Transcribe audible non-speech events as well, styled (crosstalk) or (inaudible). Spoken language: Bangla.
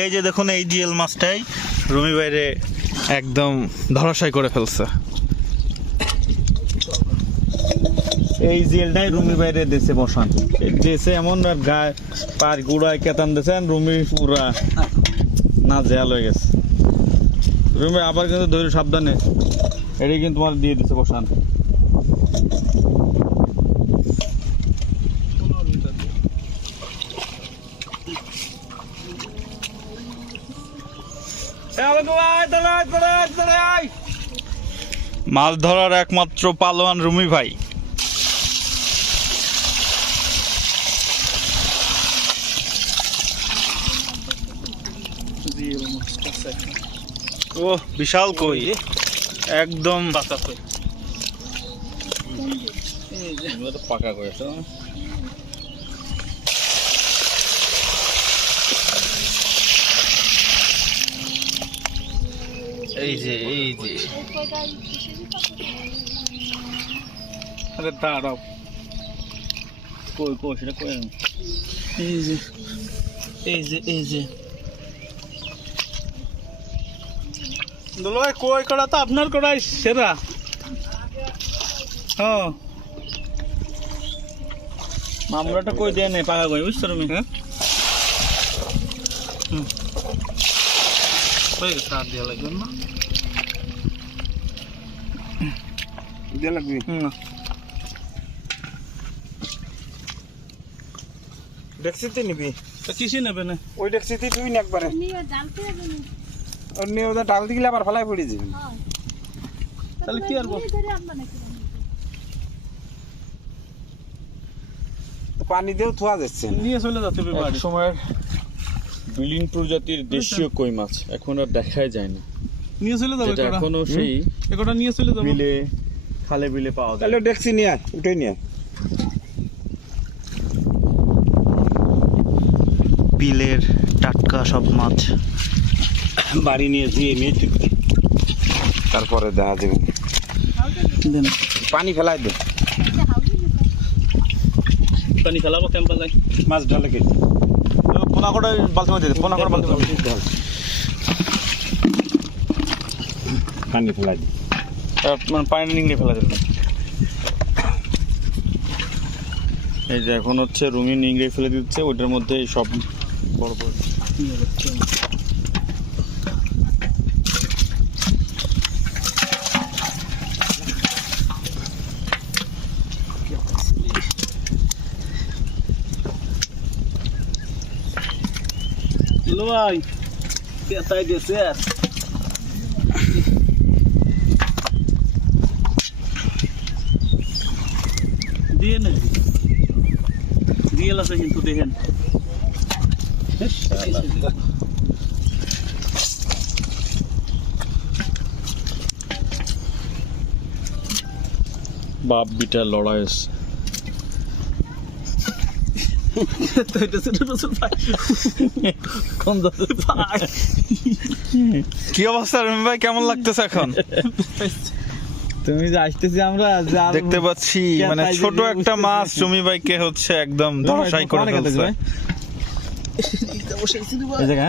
এই যে দেখুন এই জিএল মাছটাই রুমি বাইরে একদম ধরাশাই করে ফেলছে। এই জিএলটাই রুমি বাইরে দেশে বসান। দেশে এমন আর গায়ে পার গুড়ায় কেতান দেছেন রুমি পুরা না জেয়াল হয়ে গেছে। রুমি আবার কিন্তু ধরে সাবধানে। এটাই কিন্তু তোমার দিয়ে দিছে বসান। মাছ ধরার একমাত্র পালোয়ান রুমি ভাই। ও বিশাল কই। একদম পাকা করেছে এই যে এই যে। আরে দাঁড়াও। কই কই, সেটা এই যে এই যে এই যে। দুলভাই, কই করা তো? আপনার করাই সেরা। হ্যাঁ মামলাটা কই দেয় নেই? পাকা কই? বুঝছ তুমি? হ্যাঁ? হুম। হয়ে গেছে আর দেওয়া লাগবে না দিয়ে লাগবি হুম ডেক্সিতে নিবি তো কিছুই নেবে না ওই ডেক্সিতে তুই না একবারে নিয়ে ডালতে হবে না আর নিয়ে ওদের ডাল দিলে আবার ফেলাই পড়ে যাবে হ্যাঁ তাহলে কি আর পানি দিয়েও থোয়া যাচ্ছে নিয়ে চলে যাচ্ছে সময়ের বিলিন প্রজাতির দেশীয় কই মাছ? এখন আর দেখাই যায় না। নিয়ে চলে যাবে কটা এখনও সেই একটা নিয়ে চলে যাবে। বিলে খালে বিলে পাওয়া যায়। তাহলে ডেক্সি নিয়ে আয় উঠে নিয়ে বিলের টাটকা সব মাছ। বাড়ি নিয়ে দিয়ে নিয়ে তারপরে দেখা যাবে। পানি ফেলাই দে। পানি ফেলাবো লাগে মাছ ঢালে বালতি মধ্যে বালতি পানি ফেলা দে মানে পানি নিংড়ে ফেলা যাবে এই যে এখন হচ্ছে রুমি নিংড়ে ফেলে দিচ্ছে ওইটার মধ্যে সব বড় বড় লো ভাই কেতাই দিয়েছে আর দিয়ে নে দিয়ে আছে কিন্তু দেখেন বাপ বিটার লড়াই হচ্ছে তো এটা ছোট ছোট ভাই কোন জাতের ভাই (laughs) কি অবস্থা রমি ভাই? কেমন লাগতেছে এখন? তুমি যে আসতেছি আমরা যে দেখতে পাচ্ছি মানে ছোট একটা মাছ মাছ ভাই কে হচ্ছে একদম ধরাশাই করে ফেলছে। এই জায়গা?